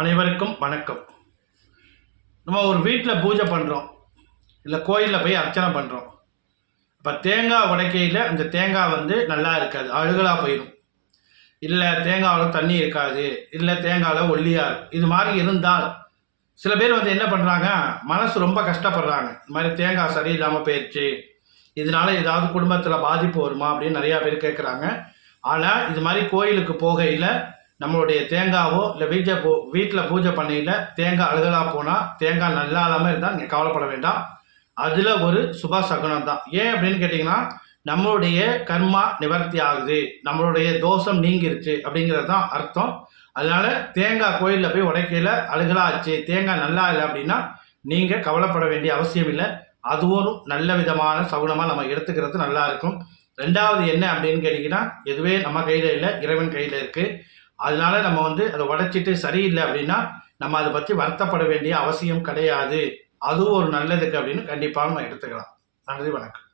அனைவருக்கும் வணக்கம். நம்ம ஒரு வீட்டில் பூஜை பண்ணுறோம் இல்லை கோயிலில் போய் அர்ச்சனை பண்ணுறோம் இப்போ தேங்காய் உடைக்கையில் அந்த தேங்காய் வந்து நல்லா இருக்காது அழுகலாக போயிடும் இல்லை தேங்காவில் தண்ணி இருக்காது இல்லை தேங்காயில் ஒல்லியாக இது மாதிரி இருந்தால் சில பேர் வந்து என்ன பண்ணுறாங்க மனசு ரொம்ப கஷ்டப்படுறாங்க. இந்த மாதிரி தேங்காய் சரியில்லாமல் போயிடுச்சு இதனால ஏதாவது குடும்பத்தில் பாதிப்பு வருமா அப்படின்னு நிறையா பேர் கேட்குறாங்க ஆனால் இது மாதிரி கோயிலுக்கு போகையில் நம்மளுடைய தேங்காவோ இல்லை வீட்டை பூ வீட்டில் பூஜை பண்ணையில் தேங்காய் அழுகலா போனால் தேங்காய் நல்லா இல்லாமல் இருந்தால் நீங்கள் கவலைப்பட வேண்டாம். அதில் ஒரு சுப சகுனம் தான். ஏன் அப்படின்னு கேட்டிங்கன்னா நம்மளுடைய கர்மா நிவர்த்தி ஆகுது. நம்மளுடைய தோஷம் நீங்கிருச்சு அப்படிங்கிறது தான் அர்த்தம். அதனால தேங்காய் கோயிலில் போய் உடைக்கையில் அழுகலாச்சு தேங்காய் நல்லா இல்லை அப்படின்னா நீங்கள் கவலைப்பட வேண்டிய அவசியம் இல்லை. அது ஒரு நல்ல விதமான சகுனமாக நம்ம எடுத்துக்கிறது நல்லா இருக்கும். ரெண்டாவது என்ன அப்படின்னு கேட்டிங்கன்னா எதுவே நம்ம கையில் இல்லை இறைவன் கையில் இருக்குது அதனால நம்ம வந்து அதை உடைச்சிட்டு சரியில்லை அப்படின்னா நம்ம அதை பற்றி வருத்தப்பட வேண்டிய அவசியம் கிடையாது. அதுவும் ஒரு நல்லதுக்கு அப்படின்னு கண்டிப்பாக நம்ம எடுத்துக்கலாம். நன்றி வணக்கம்.